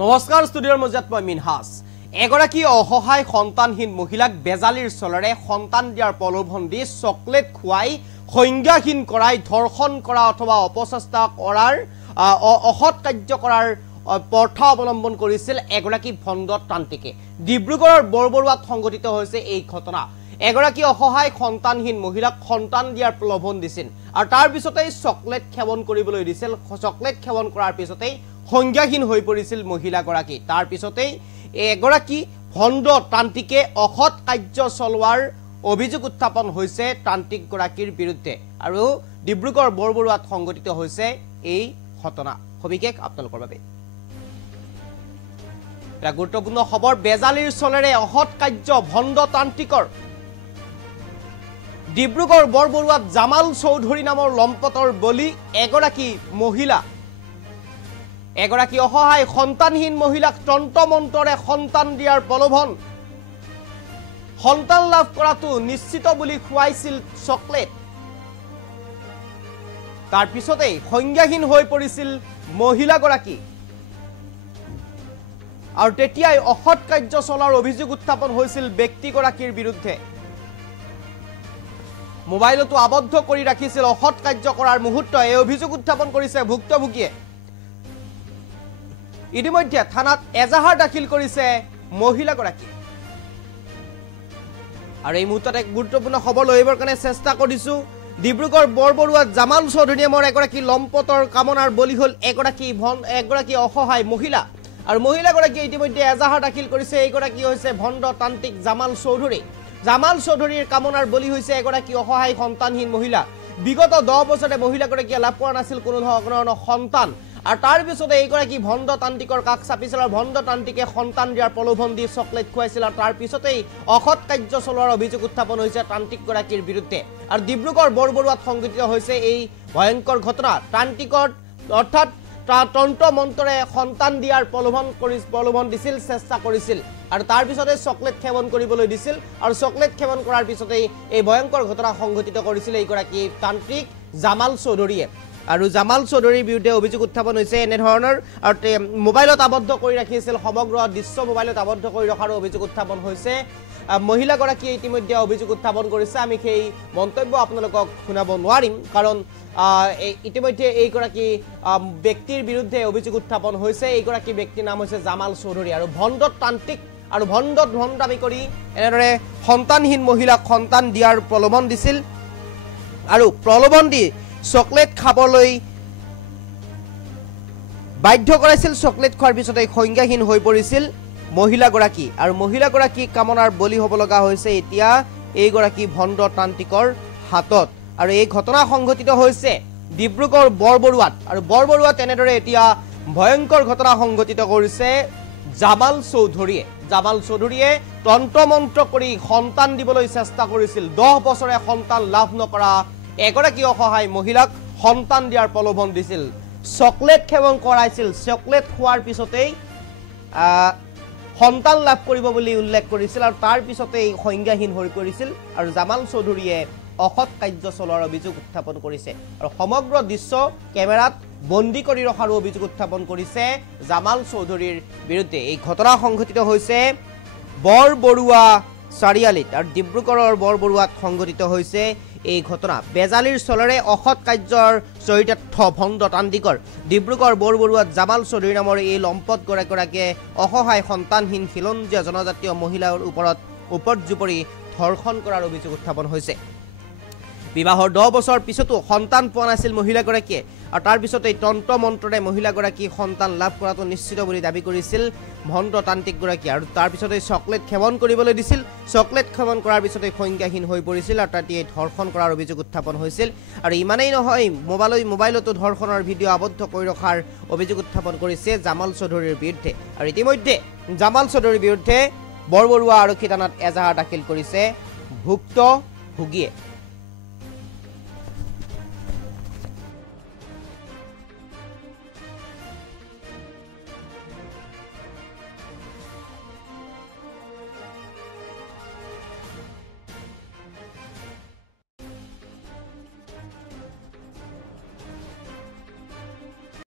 নমস্কাৰ ষ্টুডিঅ'ৰ মজাত মই মিনহাস এগৰাকী অসহায় সন্তানহীন মহিলাক বেজালিৰ চলৰে সন্তান দিয়াৰ প্ৰলোভন দি চকলেট খুৱাই সংজ্ঞাহীন কৰাই ধৰ্ষণ কৰা অথবা অপচেষ্টা কৰাৰ অসৎ কাৰ্য কৰাৰ পথা অৱলম্বন কৰিছিল এগৰাকী ভণ্ড তান্ত্ৰিকে ডিব্ৰুগড়ৰ বৰবৰুৱাত সংঘটিত হৈছে এই ঘটনা এগৰাকী অসহায় সন্তানহীন মহিলাক সন্তান দিয়াৰ প্ৰলোভন দিছিল আৰু তাৰ পিছতেই চকলেট সেৱন কৰিবলৈ দিছিল চকলেট সেৱন কৰাৰ পিছতেই সংজ্ঞাহীন হৈ পৰিছিল মহিলাগৰাকী তাৰ পিছতেই এগৰাকী ভণ্ড তান্ত্ৰিকে অসৎ কাৰ্য চলোৱাৰ অভিযোগ উত্থাপন হৈছে তান্ত্ৰিকগৰাকীৰ বিৰুদ্ধে আৰু ডিব্ৰুগড় বৰবৰুৱাত সংঘটিত হৈছে এই ঘটনা সবিশেষ আপোনালোকৰ বাবে এটা গুৰুত্বপূৰ্ণ খবৰ বেজালিৰ চলেৰে অসৎ কাৰ্য ভণ্ড তান্ত্ৰিকৰ ডিব্ৰুগড় বৰবৰুৱাত জামাল চৌধুৰী নামৰ লম্পটৰ বলি এগৰাকী মহিলা এগৰাকী অসহায় সন্তানহীন মহিলাক তন্ত্ৰমন্ত্ৰৰে সন্তান দিয়াৰ প্ৰলোভন সন্তান লাভ কৰাটো নিশ্চিত বুলি খুৱাইছিল চকলেট তাৰ পিছতেই সংজ্ঞাহীন হৈ পৰিছিল মহিলাগৰাকী আৰু তেতিয়াই অসৎ কাৰ্য চলাৰ অভিযোগ উত্থাপন হৈছিল ব্যক্তিগৰাকীৰ বিৰুদ্ধে মোবাইলতো আবদ্ধ কৰি ৰাখিছিল অসৎ কাৰ্য কৰাৰ মুহূৰ্ত এই অভিযোগ উত্থাপন কৰিছে ভুক্তভোগীয়ে ইতিমধ্যে থানাত এজাহাৰ দাখিল কৰিছে মহিলাগৰাকী আৰু এই মুহূৰ্তত এক গুৰুত্বপূৰ্ণ খবৰ লইবৰ কাৰণে চেষ্টা কৰিছো ডিব্ৰুগড় বৰবৰুৱাত জামাল চৌধুৰী নামৰ এগৰাকী লম্পটৰ কামনাৰ বলি হল এগৰাকী অসহায় মহিলা আৰু মহিলাগৰাকী ইতিমধ্যে এজাহাৰ দাখিল কৰিছে এইগৰাকী হৈছে ভণ্ড তান্ত্ৰিক জামাল চৌধুৰীৰ কামনাৰ বলি হৈছে এগৰাকী অসহায় সন্তানহীন মহিলা বিগত 10 বছৰে মহিলাগৰাকীয়ে লাভ কৰা নাছিল কোনো ধৰণৰ সন্তান আৰু তাৰ পিছতে এইগৰাকী ভণ্ড তান্ত্ৰিকৰ কাষ চাপিছিল আৰু ভণ্ড তান্ত্ৰিকে সন্তান দিয়াৰ প্ৰলোভন দি চকলেট খুৱাইছিল আৰু তাৰ পিছতেই অসৎ কাৰ্য চলোৱাৰ অভিযোগ উত্থাপন হৈছে তান্ত্ৰিকগৰাকীৰ বিৰুদ্ধে আৰু ডিব্ৰুগড় বৰবৰুৱাত সংঘটিত হৈছে এই ভয়ংকৰ ঘটনা তান্ত্ৰিকৰ অৰ্থাৎ তন্ত্ৰ মন্ত্ৰৰে সন্তান দিয়াৰ প্ৰলোভন দিছিল চেষ্টা কৰিছিল আৰু তাৰ পিছতে চকলেট সেৱন কৰিবলৈ দিছিল আৰু চকলেট সেৱন কৰাৰ পিছতেই এই ভয়ংকৰ ঘটনা সংঘটিত কৰিছিল এইগৰাকী তান্ত্ৰিক জামাল চৌধুৰীয়ে আৰু জামাল চৌধুৰীৰ বিৰুদ্ধে অভিযোগ উত্থাপন হৈছে এনে ধৰণৰ আৰু মোবাইলত আবদ্ধ কৰি ৰাখিছিল সমগ্ৰ দৃশ্য মোবাইলত আবদ্ধ কৰি ৰখাৰ অভিযোগ উত্থাপন হৈছে মহিলাগৰাকীয়ে ইতিমধ্যে অভিযোগ উত্থাপন কৰিছে আমি সেই মন্তব্য আপোনালোকক শুনাব নোৱাৰিম কাৰণ ইতিমধ্যে এইগৰাকী ব্যক্তিৰ বিৰুদ্ধে অভিযোগ উত্থাপন হৈছে এইগৰাকী ব্যক্তিৰ নাম হৈছে জামাল চৌধুৰী আৰু ভণ্ড তান্ত্ৰিক আৰু ভণ্ডামি কৰি এনেদৰে সন্তানহীন মহিলাক সন্তান দিয়াৰ প্ৰলোভন দিছিল আৰু প্ৰলোভন দি চকলেট খাবলৈ বাধ্য কৰাইছিল চকলেট খোৱাৰ পিছতে সংজ্ঞাহীন হৈ পৰিছিল মহিলাগৰাকী আৰু মহিলাগৰাকী কামনাৰ বলি হ'ব লগা হৈছে এতিয়া এইগৰাকী ভণ্ড তান্ত্ৰিকৰ হাতত আৰু এই ঘটনা সংঘটিত হৈছে ডিব্ৰুগড় বৰবৰুৱাত আৰু বৰবৰুৱাত এনেদৰে এতিয়া ভয়ংকৰ ঘটনা সংঘটিত কৰিছে জামাল চৌধুৰীয়ে তন্ত্ৰমন্ত্ৰ কৰি সন্তান দিবলৈ চেষ্টা কৰিছিল 10 বছৰে সন্তান লাভ নকৰা এগৰাকী অসহায় মহিলাক সন্তান দিয়াৰ প্ৰলোভন দিছিল চকলেট সেৱন কৰাইছিল চকলেট খোৱাৰ পিছতেই সন্তান লাভ কৰিব বুলি উল্লেখ কৰিছিল আৰু তাৰ পিছতেই সংজ্ঞাহীন হৈ পৰিছিল আৰু জামাল চৌধুৰীয়ে অসৎ কাৰ্য চলোৱাৰ অভিযোগ উত্থাপন কৰিছে আৰু সমগ্ৰ দৃশ্য কেমেৰাত বন্দী কৰি ৰখাৰ অভিযোগ উত্থাপন কৰিছে জামাল চৌধুৰীৰ বিৰুদ্ধে এই ঘটনা সংঘটিত হৈছে বৰবৰুৱা চাৰিআলিত আৰু ডিব্ৰুগড়ৰ বৰবৰুৱাত সংঘটিত হৈছে এই ঘটনা বেজালিৰ চলৰে অসৎ কাৰ্যৰ চৰিতাৰ্থ ভণ্ড তান্ত্ৰিকৰ ডিব্ৰুগড় বৰবৰুৱাত জামাল চৌধুৰী নামৰ এই লম্পট গৰাকীয়ে অসহায় সন্তানহীন খিলঞ্জীয়া জনজাতীয় মহিলাৰ ওপৰত উপৰ্যুপৰি ধৰ্ষণ কৰাৰ অভিযোগ উত্থাপন হৈছে বিবাহৰ 10 বছৰ পিছতো সন্তান পোৱা নাছিল মহিলাগৰাকীয়ে আৰু তাৰ পিছতেই তন্ত্ৰ মন্ত্ৰৰে মহিলাগৰাকী সন্তান লাভ কৰাটো নিশ্চিত বুলি দাবী কৰিছিল ভণ্ড তান্ত্ৰিকগৰাকী আৰু তাৰ পিছতেই চকলেট সেৱন কৰিবলৈ দিছিল চকলেট সেৱন কৰাৰ পিছতেই সংজ্ঞাহীন হৈ পৰিছিল আৰু তাতেই ধৰ্ষণ কৰাৰ অভিযোগ উত্থাপন হৈছিল আৰু ইমানেই নহয় মোবাইলতো ধৰ্ষণৰ ভিডিঅ' আবদ্ধ কৰি ৰখাৰ অভিযোগ উত্থাপন কৰিছে জামাল চৌধুৰীৰ বিৰুদ্ধে আৰু ইতিমধ্যে জামাল চৌধুৰীৰ বিৰুদ্ধে বৰবৰুৱা আৰক্ষী থানাত এজাহাৰ দাখিল কৰিছে ভুক্তভোগীয়ে